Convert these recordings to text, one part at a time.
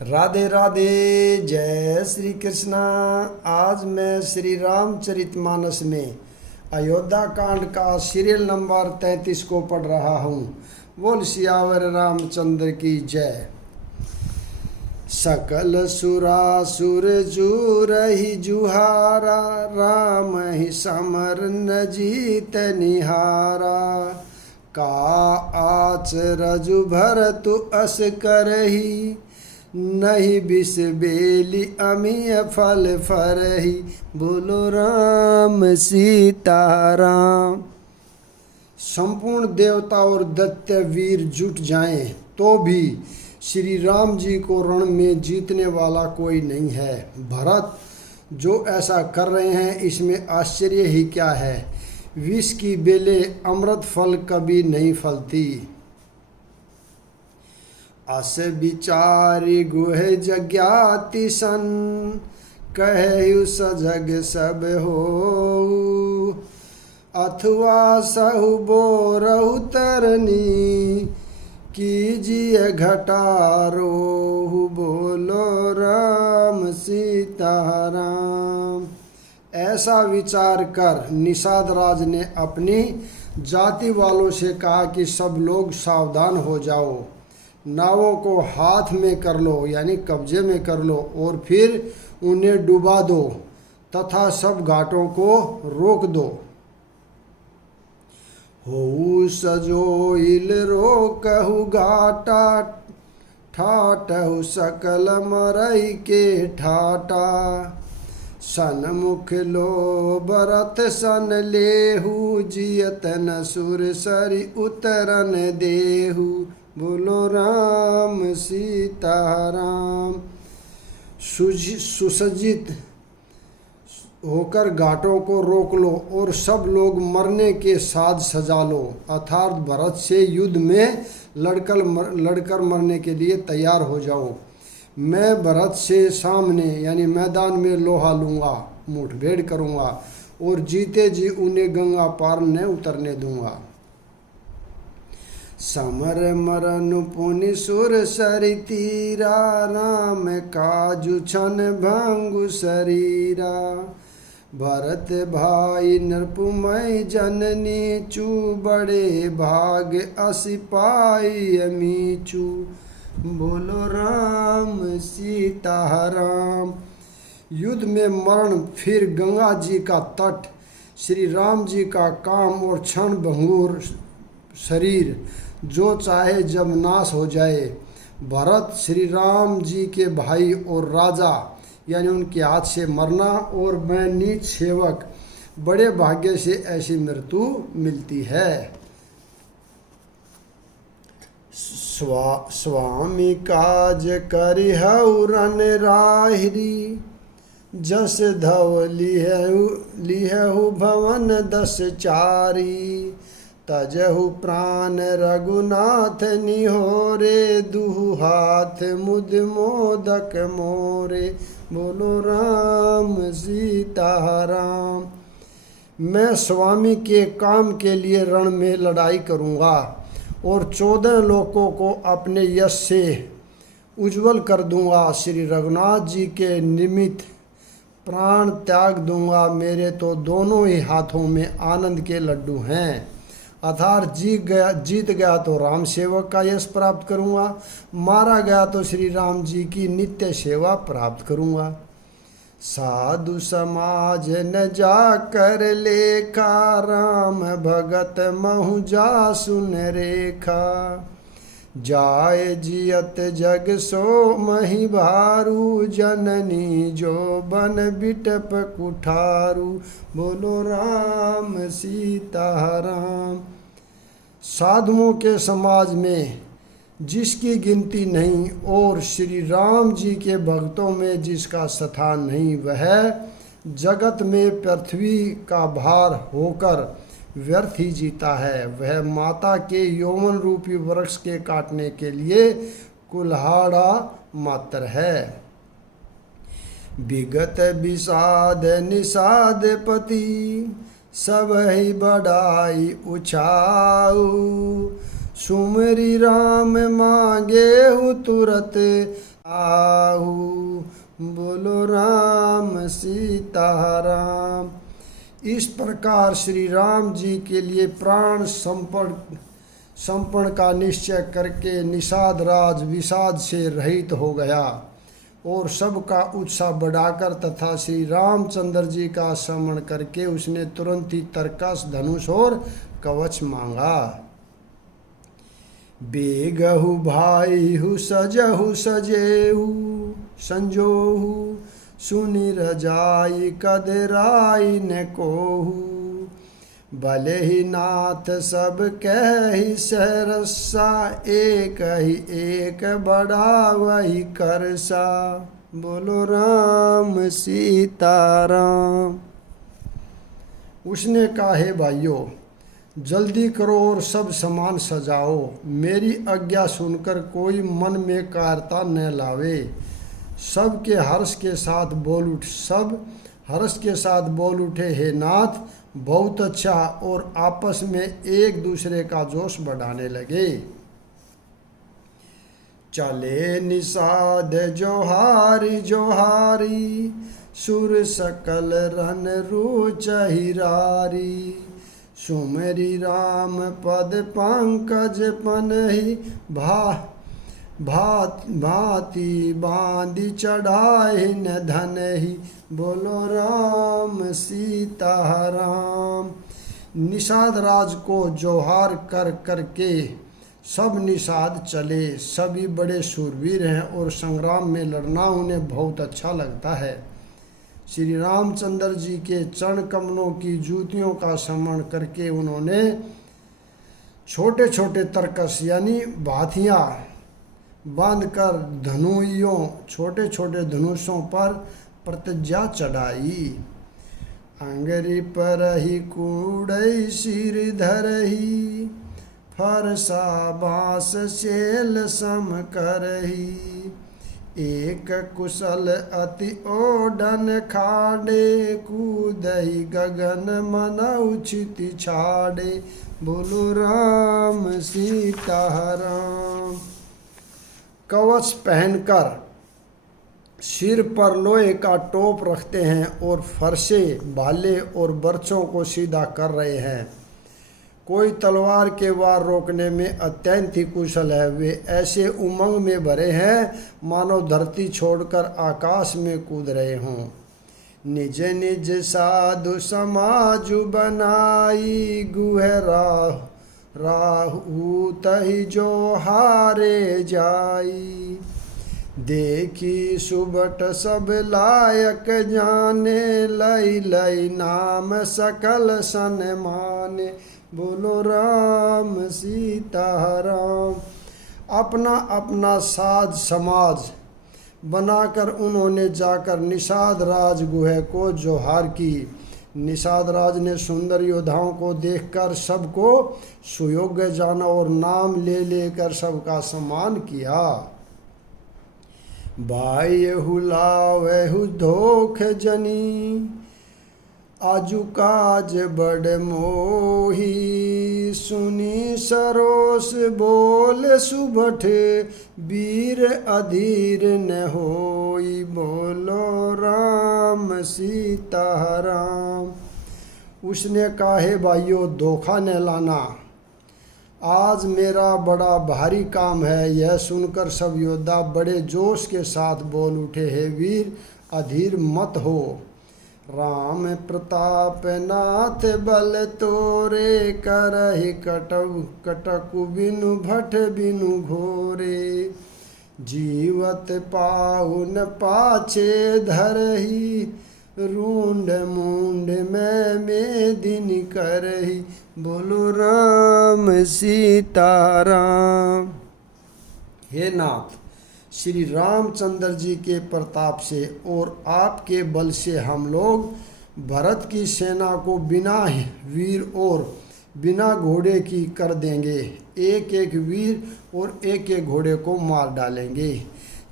राधे राधे। जय श्री कृष्णा। आज मैं श्री रामचरितमानस में अयोध्या कांड का सीरियल नंबर 33 को पढ़ रहा हूँ। बोल सियावर रामचंद्र की जय। सकल सुरासुर जुरहि जुहारा, राम ही समर न जीत निहारा। का आचरज भरतु अस करही, नहीं बिस बेली अमीय फल फरही। बोलो राम सीताराम। संपूर्ण देवता और दैत्य वीर जुट जाएं तो भी श्री राम जी को रण में जीतने वाला कोई नहीं है। भरत जो ऐसा कर रहे हैं इसमें आश्चर्य ही क्या है। विष की बेले अमृत फल कभी नहीं फलती। अस विचारि गुह जज्ञाति सन, कहु सजग सब हो। अथवा सहु बोरहु तरनी, कीजिए घटारोहु। बोलो राम सीताराम। ऐसा विचार कर निषाद राज ने अपनी जाति वालों से कहा कि सब लोग सावधान हो जाओ, नावों को हाथ में कर लो यानी कब्जे में कर लो और फिर उन्हें डुबा दो तथा सब घाटों को रोक दो। हो सजोइल रोकहु घाटा, ठाटहु सकल मरई के ठाटा। सनमुख लो बरत सन लेहु, जियतन सुर सरि उतरन देहु। बोलो राम सीताराम। सुसज्जित होकर घाटों को रोक लो और सब लोग मरने के साथ सजा लो, अर्थात भरत से युद्ध में लड़कर मरने के लिए तैयार हो जाओ। मैं भरत से सामने यानी मैदान में लोहा लूँगा, मुठभेड़ करूँगा और जीते जी उन्हें गंगा पार न उतरने दूँगा। समर मरनु पुनि सुर सरि तीरा, राम काजु छन भंगु शरीरा। भरत भाई नरपुमय जननी, चू बड़े भाग असि पाई अमीचू। बोलो राम सीताराम। युद्ध में मरण, फिर गंगा जी का तट, श्री राम जी का काम और क्षण भंगुर शरीर जो चाहे जब नाश हो जाए। भरत श्री राम जी के भाई और राजा यानी उनके हाथ से मरना और मैं नीच सेवक, बड़े भाग्य से ऐसी मृत्यु मिलती है। स्वामी काज करिहउ रन राहिरी, जस धव लिहउ भवन दस चारी। तजहु प्राण रघुनाथ निहोरे, दुहु हाथ मुद मोदक मोरे। बोलो राम सीताराम। मैं स्वामी के काम के लिए रण में लड़ाई करूँगा और 14 लोकों को अपने यश से उज्जवल कर दूंगा। श्री रघुनाथ जी के निमित्त प्राण त्याग दूंगा। मेरे तो दोनों ही हाथों में आनंद के लड्डू हैं, अर्थात जीत गया तो राम सेवक का यश प्राप्त करूंगा, मारा गया तो श्री राम जी की नित्य सेवा प्राप्त करूंगा। साधु समाज न जाकर लेखा, राम भगत महु जासु न रेखा। जाय जियत जग सो मही भारू, जननी जो बन बिटप कुठारू। बोलो राम सीताराम। साधुओं के समाज में जिसकी गिनती नहीं और श्री राम जी के भक्तों में जिसका स्थान नहीं, वह जगत में पृथ्वी का भार होकर व्यर्थ ही जीता है। वह माता के यौवन रूपी वृक्ष के काटने के लिए कुल्हाड़ा मात्र है। विगत विषाद निषाद पति, सब ही बढ़ाई उछाऊ। सुमरि राम मांगे हु तुरत, आहू बोलो राम सीताराम। इस प्रकार श्री राम जी के लिए प्राण समर्पण का निश्चय करके निषाद राज विषाद से रहित हो गया और सबका उत्साह बढ़ाकर तथा श्री रामचंद्र जी का स्मरण करके उसने तुरंत ही तरकस, धनुष और कवच मांगा। बेगहु भाई हु सजहु सजेहु संजोहु सुनि रजाई कदराई न कोहू। भले ही नाथ सब कही सहरसा एक ही एक बड़ा वही करसा। बोलो राम सीताराम। उसने कहा, हे भाइयों जल्दी करो और सब सामान सजाओ। मेरी आज्ञा सुनकर कोई मन में कारता न लावे। सब हर्ष के साथ बोल उठे, हे नाथ बहुत अच्छा, और आपस में एक दूसरे का जोश बढ़ाने लगे। चले निषाद जोहारी जोहारी सुर सकल रन रुच हिरारी। सुमरी राम पद पंकज पनहि भांति बांधी चढ़ाए न धनहि। बोलो राम सीताराम। निषाद राज को जोहार कर करके सब निषाद चले। सभी बड़े शूरवीर हैं और संग्राम में लड़ना उन्हें बहुत अच्छा लगता है। श्री रामचंद्र जी के चरण कमलों की जूतियों का स्मरण करके उन्होंने छोटे छोटे तरकस यानी भाथियाँ बांधकर धनुइयों छोटे छोटे धनुषों पर प्रतिज्ञा चढ़ाई। अंगरी पर ही कूड़ई सिर धरही फरसा बांस सेल सम करही। एक कुशल अति ओडन खाड़े कूदही गगन मन उचित छाड़े। बोलो राम सीताराम। कवच पहनकर सिर पर लोहे का टोप रखते हैं और फरसे भाले और बर्छों को सीधा कर रहे हैं। कोई तलवार के वार रोकने में अत्यंत ही कुशल है। वे ऐसे उमंग में भरे हैं मानो धरती छोड़कर आकाश में कूद रहे हों। निज निज साधु समाज बनाई गुह राहु तहि जो हारे जाई। देखी सुबट सब लायक जाने लई लई नाम सकल सन माने। बोलो राम सीताराम। अपना अपना साज समाज बनाकर उन्होंने जाकर निषाद राज गुहे को जोहार की। निषाद राज ने सुंदर योद्धाओं को देखकर सबको सुयोग्य जाना और नाम ले लेकर सबका सम्मान किया। भाई हुलावहु धोख जनी आजु काज बड़ मोही। सुनी सरोस बोल सुबठ वीर अधीर न होई। बोलो राम सीताराम। उसने कहा, हे भाइयों धोखा न लाना, आज मेरा बड़ा भारी काम है। यह सुनकर सब योद्धा बड़े जोश के साथ बोल उठे, हे वीर अधीर मत हो। राम प्रताप नाथ बल तोरे करहि कटकु बिनु भट बिनु घोरे। जीवत पाहुन पाछे धरही रूंड मूंड में दिन करही। बोलो राम सीताराम। हे नाथ, श्री रामचंद्र जी के प्रताप से और आपके बल से हम लोग भरत की सेना को बिना वीर और बिना घोड़े की कर देंगे। एक एक वीर और एक एक घोड़े को मार डालेंगे।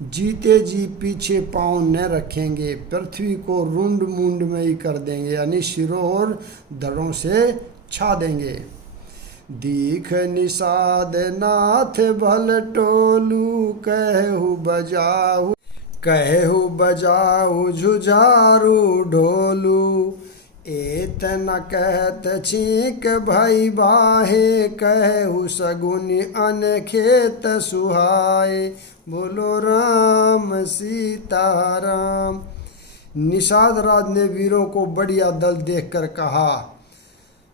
जीते जी पीछे पांव न रखेंगे। पृथ्वी को रुंड मुंड में ही कर देंगे यानी सिरों और धड़ों से छा देंगे। दीख निषाद नाथ भल टोलू, कहु बजाऊ झुझारू ढोलू। एत न कहत छीक भई बाहे, कहु सगुनि अन खेत सुहाए। बोलो राम सीता राम। निषाद राज ने वीरों को बढ़िया दल देखकर कहा,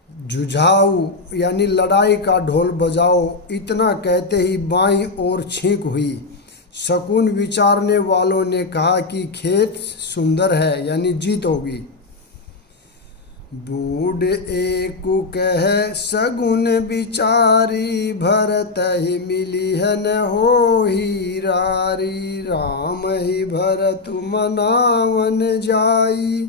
जुझाऊ यानी लड़ाई का ढोल बजाओ। इतना कहते ही बाईं ओर छींक हुई। शकुन विचारने वालों ने कहा कि खेत सुंदर है यानी जीत होगी। बूढ़ एकु कह सगुन विचारी, भरत ही मिली है न हो ही रारी। राम ही भरत मनावन जाई,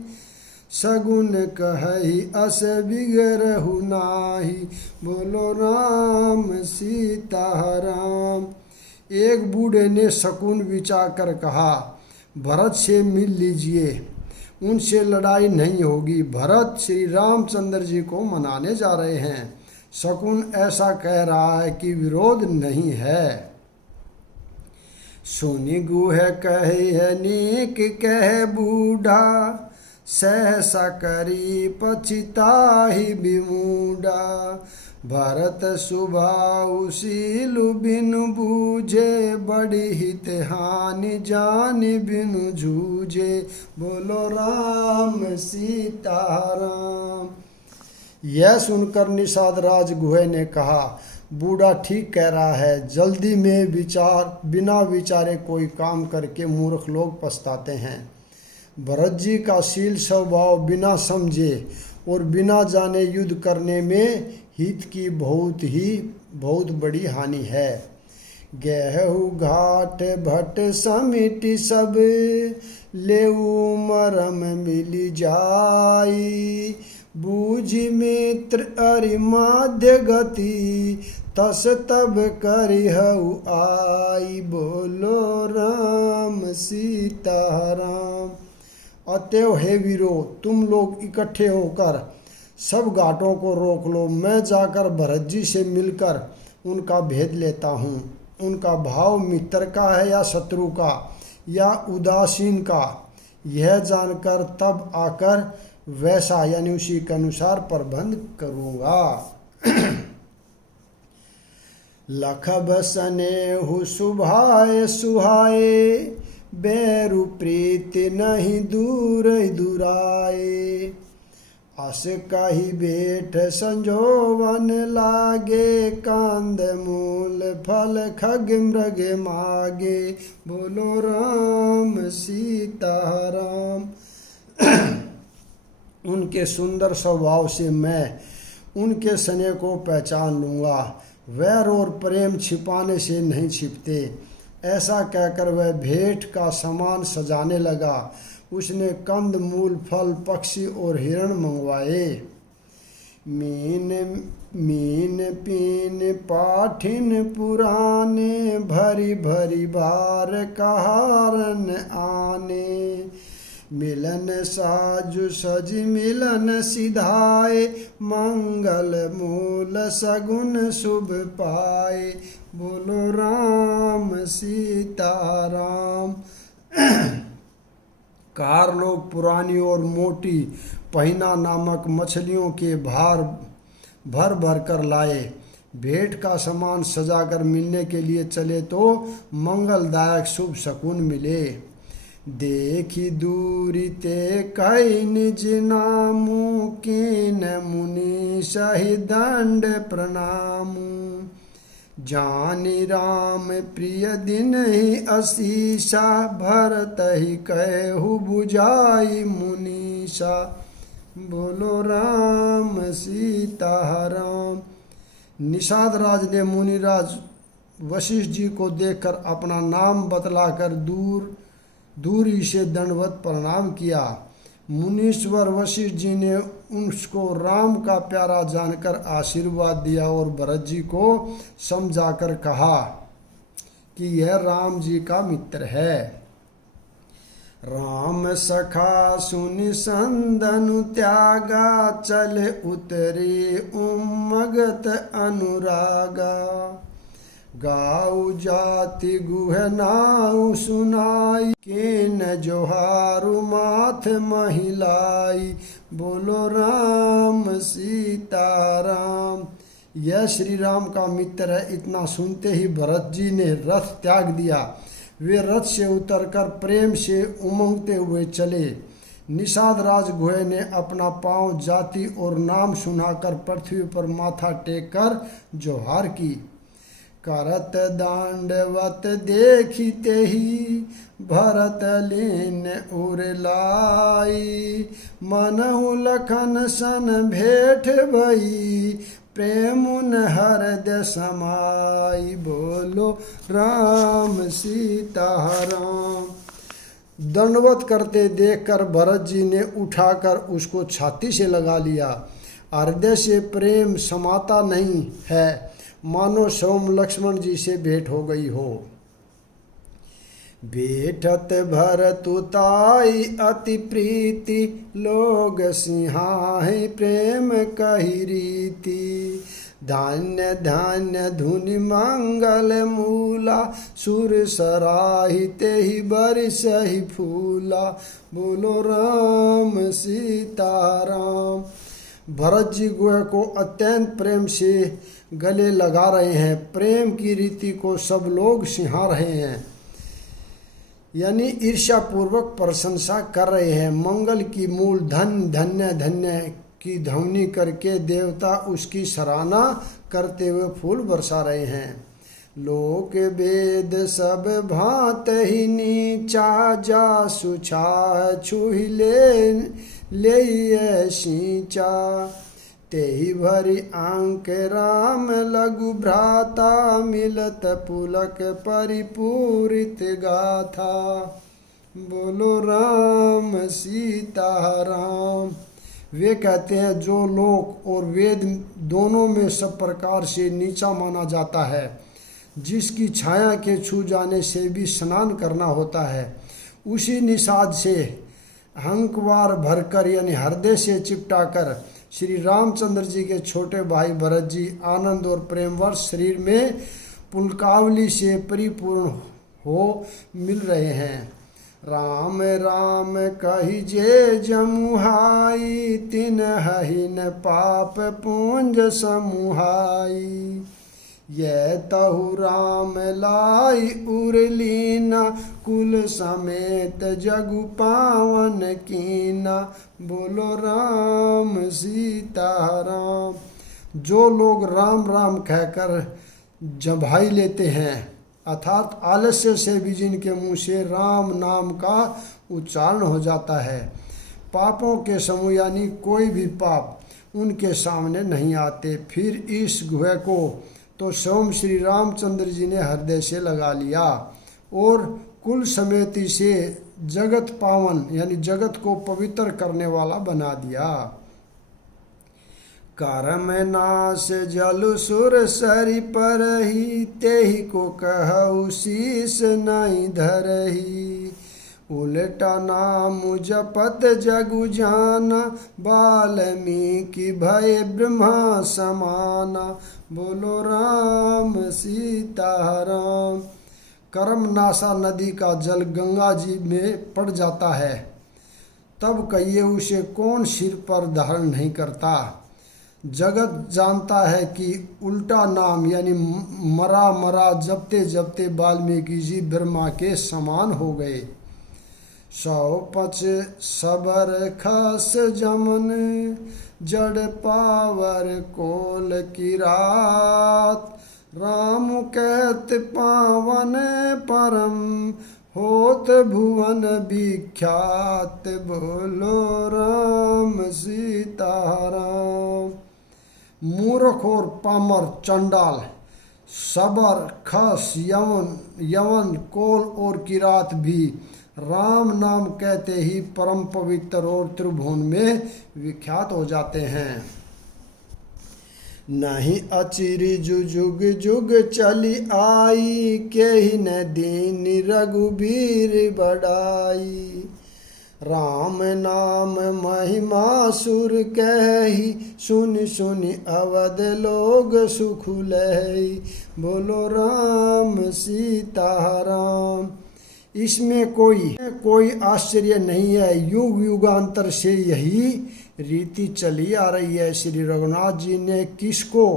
सगुन कहि अस बिगरहु नाही। बोलो राम सीता राम। एक बूढ़े ने शकुन विचार कर कहा, भरत से मिल लीजिए, उनसे लड़ाई नहीं होगी। भरत श्री रामचंद्र जी को मनाने जा रहे हैं। शकुन ऐसा कह रहा है कि विरोध नहीं है। सोनी गुह कहे है नीक कह बूढ़ा, सहसा करी पछिताहि विमूढ़ा। भरत सुभाऊ सीलु बिनु बूझे, बड़ी हित हानि जानि बिनु जूझे। बोलो राम सीता राम। यह सुनकर निषाद राज गुहे ने कहा, बूढ़ा ठीक कह रहा है। जल्दी में बिना विचारे कोई काम करके मूर्ख लोग पछताते हैं। भरत जी का शील स्वभाव बिना समझे और बिना जाने युद्ध करने में हित की बहुत बड़ी हानि है। गेहूँ घाट भट समिति सब, लेऊ मरम मिली जाई। बूझी मित्र अरिमाध्य गति, तस तब करिहु आई। बोलो राम सीता राम। अतएव हे वीरो, तुम लोग इकट्ठे होकर सब घाटों को रोक लो। मैं जाकर भरत जी से मिलकर उनका भेद लेता हूँ। उनका भाव मित्र का है या शत्रु का या उदासीन का, यह जानकर तब आकर वैसा यानी उसी के अनुसार प्रबंध करूँगा। लख बसने हु सुभाए सुहाए, बैरु प्रीति नहीं दूर दुराए। अस कही बेठ संजोवन लागे, कांद मूल फल खग मृग मागे। बोलो राम सीता राम। उनके सुंदर स्वभाव से मैं उनके स्नेह को पहचान लूँगा। वैर और प्रेम छिपाने से नहीं छिपते। ऐसा कहकर वह भेंट का सामान सजाने लगा। उसने कंद मूल फल पक्षी और हिरण मंगवाए। मीन पीन पाठिन पुराने, भरी भरी बार कहारन आने। मिलन साजु सज मिलन सिधाए, मंगल मूल सगुन शुभ पाए। बोलो राम सीता राम। कार लोग पुरानी और मोटी पहिना नामक मछलियों के भार भर कर लाए। भेंट का सामान सजाकर मिलने के लिए चले तो मंगलदायक शुभ शकुन मिले। देखी दूरी ते कई निज नामू, कीन मुनि सही दंड प्रणामू। जानी राम प्रिय दिन ही असीसा, भरत ही कहु बुझाई मुनीसा। बोलो राम सीता राम। निषाद राज ने मुनिराज वशिष्ठ जी को देखकर अपना नाम बतलाकर दूरी से दंडवत प्रणाम किया। मुनीश्वर वशिष्ठ जी ने उसको राम का प्यारा जानकर आशीर्वाद दिया और भरत जी को समझाकर कहा कि यह राम जी का मित्र है। राम सखा सुनि संदनु त्यागा, चले उतरे उमगत अनुरागा। गाऊ जाति गुह नाऊ सुनाई, केन जोहारु माथ महिलाई। बोलो राम सीता राम। यह श्री राम का मित्र है। इतना सुनते ही भरत जी ने रथ त्याग दिया। वे रथ से उतरकर प्रेम से उमंगते हुए चले। निषाद राज गुहे ने अपना पांव जाति और नाम सुनाकर पृथ्वी पर माथा टेक कर जोहार की। करत दांडवत देखते ही, भरत लीन उर लाई। मनहु लखन सन भेंट भई, प्रेमुन हृदय समाई। बोलो राम सीता राम। दंडवत करते देखकर भरत जी ने उठाकर उसको छाती से लगा लिया। हृदय से प्रेम समाता नहीं है, मानो स्वयं लक्ष्मण जी से भेंट हो गई हो। भेटत भरतुताई अति प्रीति, लोग सिंहाहि प्रेम कही रीति। धान्य धान्य धुनि मंगल मूला, सुर सराहि तेहि बरसहि फूला। बोलो राम सीता राम। भरत जी गुह को अत्यंत प्रेम से गले लगा रहे हैं। प्रेम की रीति को सब लोग सिंहा रहे हैं, यानी ईर्ष्या पूर्वक प्रशंसा कर रहे हैं। मंगल की मूल धन धन्य धन्य की ध्वनि करके देवता उसकी सराहना करते हुए फूल बरसा रहे हैं। लोक वेद सब भांत ही नीचा, जा सुछा छुहि ले सींचा। तेहि भरी आंक राम लघु भ्राता, मिलत पुलक परिपूरित गाथा। बोलो राम सीता राम। वे कहते हैं जो लोक और वेद दोनों में सब प्रकार से नीचा माना जाता है, जिसकी छाया के छू जाने से भी स्नान करना होता है, उसी निषाद से अहंकार भरकर यानी हृदय से चिपटाकर श्री रामचंद्र जी के छोटे भाई भरत जी आनंद और प्रेमवर्ष शरीर में पुलकावली से परिपूर्ण हो मिल रहे हैं। राम राम कही जे जमुहाई, तिन्हिन पाप पूंज समुहाई। ये तहु राम लाई उरलीना, कुल समेत जगु पावन कीना। बोलो राम सीता राम। जो लोग राम राम कहकर जभाई लेते हैं, अर्थात आलस्य से भी जिनके मुँह से राम नाम का उच्चारण हो जाता है, पापों के समूह यानी कोई भी पाप उनके सामने नहीं आते। फिर इस गुह को तो स्वयं श्री रामचंद्र जी ने हृदय से लगा लिया और कुल समेति से जगत पावन यानी जगत को पवित्र करने वाला बना दिया। कर्म नाश जल सुर सरि परहि, तेहि को कहु शीस नहीं धरहि। उलटा नाम जपत जगु जाना, वाल्मीकि भय ब्रह्मा समाना। बोलो राम सीता राम। कर्म नाशा नदी का जल गंगा जी में पड़ जाता है, तब कहिए उसे कौन सिर पर धारण नहीं करता। जगत जानता है कि उल्टा नाम यानी मरा मरा जपते जपते वाल्मीकि जी ब्रह्मा के समान हो गए। 105 सबर खस जमन, जड़ पावर कोल की रात। राम कहत पावन परम, होत भुवन विख्यात। बोलो राम सीता राम। मूर्ख और पामर चंडाल, सबर खस यवन कोल और किरात भी राम नाम कहते ही परम पवित्र और त्रिभुवन में विख्यात हो जाते हैं। नहीं अचिरी जुग जुग चली आई, के ही न दीन रघुबीर बढ़ाई। राम नाम महिमा सुर कही, सुन सुन अवध लोग सुख लहई। बोलो राम सीता राम। इसमें कोई आश्चर्य नहीं है, युग युगांतर से यही रीति चली आ रही है। श्री रघुनाथ जी ने किसको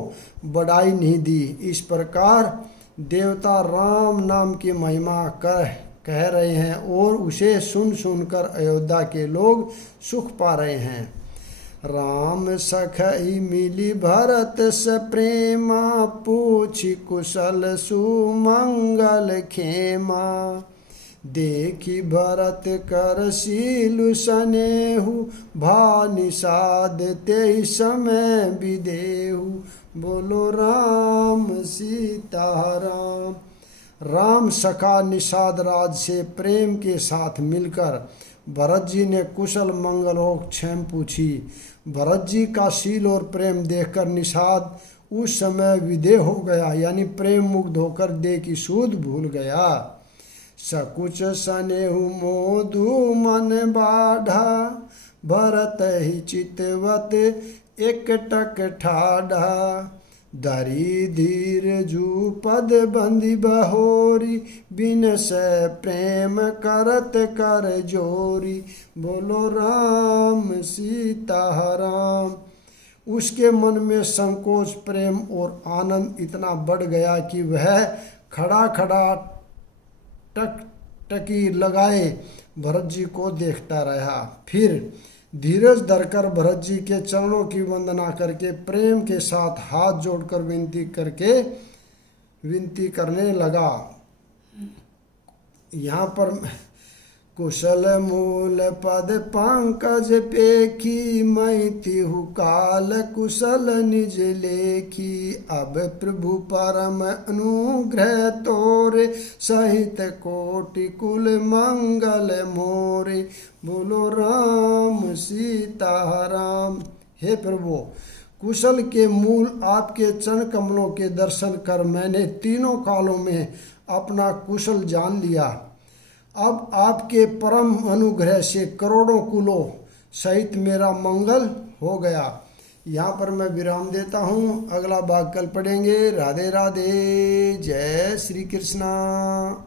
बड़ाई नहीं दी। इस प्रकार देवता राम नाम की महिमा कह रहे हैं और उसे सुन सुनकर अयोध्या के लोग सुख पा रहे हैं। राम सखई मिली भरत से प्रेमा, पूछी कुशल सुमंगल खेमा। देखी भरत कर शीलु सनेहु, भा निषाद ते समय विदेहु। बोलो राम सीता राम। राम सखा निषाद राज से प्रेम के साथ मिलकर भरत जी ने कुशल मंगल और क्षेम पूछी। भरत जी का शील और प्रेम देखकर निषाद उस समय विदेह हो गया, यानी प्रेम मुग्ध होकर देह की सूध भूल गया। सकुच सनेहु मोदु मन बाढ़ा, भरत ही चितवत एक टक ठाढ़ा। धरी धीर जू पद बंदी बहोरी, बिन से प्रेम करत कर जोरी। बोलो राम सीता राम। उसके मन में संकोच, प्रेम और आनंद इतना बढ़ गया कि वह खड़ा खड़ा टकी लगाए भरत जी को देखता रहा। फिर धीरज धरकर भरत जी के चरणों की वंदना करके प्रेम के साथ हाथ जोड़कर विनती करने लगा। यहाँ पर कुशल मूल पद पंकज पेखी, मैं तिहु काल कुशल निज लेखी। अब प्रभु परम अनुग्रह तोरे, सहित कोटि कुल मंगल मोरे। बोलो राम सीता राम। हे प्रभु, कुशल के मूल आपके चरण कमलों के दर्शन कर मैंने तीनों कालों में अपना कुशल जान लिया। अब आपके परम अनुग्रह से करोड़ों कुलों सहित मेरा मंगल हो गया। यहाँ पर मैं विराम देता हूँ। अगला भाग कल पढ़ेंगे। राधे राधे। जय श्री कृष्णा।